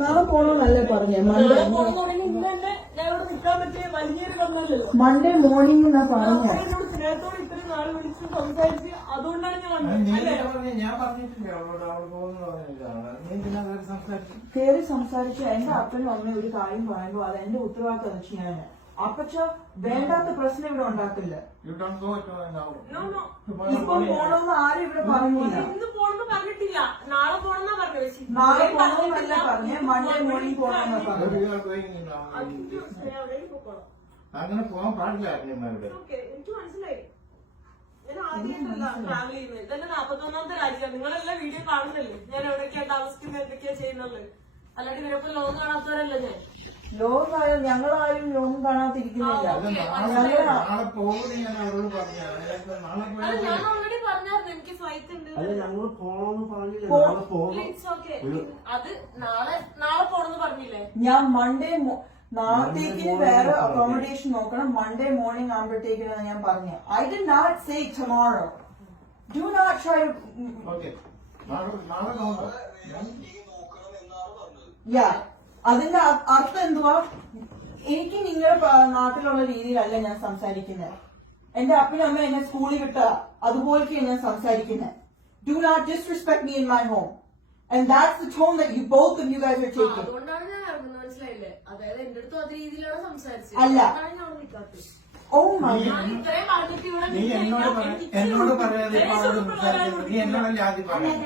നാളെ പോണോന്നല്ലേ പറഞ്ഞേ? Monday Monday morning എന്നാ പറഞ്ഞേ. സ്നേഹത്തോട് ഇത്രയും നാൾ വിളിച്ച് സംസാരിച്ച് അതുകൊണ്ടാണ് ഞാൻ കയറി സംസാരിച്ച് എന്റെ അപ്പനും അമ്മയും ഒരു കാര്യം പറയുമ്പോ അത് എന്റെ ഉത്തരവാദിത്തം വെച്ച് ഞാൻ അപ്പച്ച വേണ്ടാത്ത പ്രശ്നം ഇവിടെ ഉണ്ടാക്കില്ല. ഇപ്പൊ പോണോന്ന് ആരും ഇവിടെ പറഞ്ഞില്ല. ഇന്ന് പോണെന്ന് പറഞ്ഞിട്ടില്ല, നാളെ പോണെന്നാ പറഞ്ഞു. നാളെ പോണോന്നല്ല പറഞ്ഞേ, മൺഡേ മോർണിംഗ് പോണോന്നാ പറഞ്ഞു. അങ്ങനെ പോകാൻ പാടില്ല. എനിക്ക് മനസ്സിലായി. ഞാൻ ആദ്യമായിട്ടല്ല ട്രാവൽ ചെയ്യുന്നത്. ഇതന്നെ 41ാമത്തെ രാജ്യമാണ്. നിങ്ങളെല്ലാം വീഡിയോ കാണുന്നല്ലേ ഞാൻ എവിടെയൊക്കെയാ താമസിക്കുന്നത്, എന്തൊക്കെയാ ചെയ്യുന്നത്. അല്ലാണ്ട് ഇവരൊക്കെ ലോകം കാണാത്തവരല്ല ഞാൻ. ലോകം ഞങ്ങളാരും ലോകം കാണാതിരിക്കുന്നില്ല. നാളെ പോകുന്നു ഞാൻ അവരോട് പറഞ്ഞു. ഞാൻ ഓൾറെഡി പറഞ്ഞായിരുന്നു എനിക്ക് ഫ്ലൈറ്റ് ഉണ്ട്. ഞങ്ങൾ പോകണമെന്ന് പറഞ്ഞില്ല. അത് നാളെ പോണെന്ന് പറഞ്ഞില്ലേ? ഞാൻ മൺഡേ നാളത്തേക്ക് വേറെ അക്കോമഡേഷൻ നോക്കണം. മൺഡേ മോർണിംഗ് ആകുമ്പോഴത്തേക്കാണ് ഞാൻ പറഞ്ഞു. I did not say tomorrow. Do not try to. Yeah, അതിന്റെ അർത്ഥം എന്തുവാ? എനിക്ക് നിങ്ങളുടെ നാട്ടിലുള്ള രീതിയിലല്ല ഞാൻ സംസാരിക്കുന്നത്. എന്റെ അപ്പനും അമ്മ എന്നെ സ്കൂളിൽ വിട്ട അതുപോലെയൊക്കെയാണ് ഞാൻ സംസാരിക്കുന്നത്. Do not disrespect me in my home. And that's the tone that you both of you guys are taking. അതുകൊണ്ടാണ് ഞാൻ ഇറങ്ങുന്നത്, മനസ്സിലായില്ലേ? അതായത് എന്റെ അടുത്തും അതേ രീതിയിലാണ് സംസാരിച്ചത്. അല്ല. Oh my God. നീ എന്നോട് പറയാതെ നീ എന്നോടല്ലേ ആദ്യം പറയാം.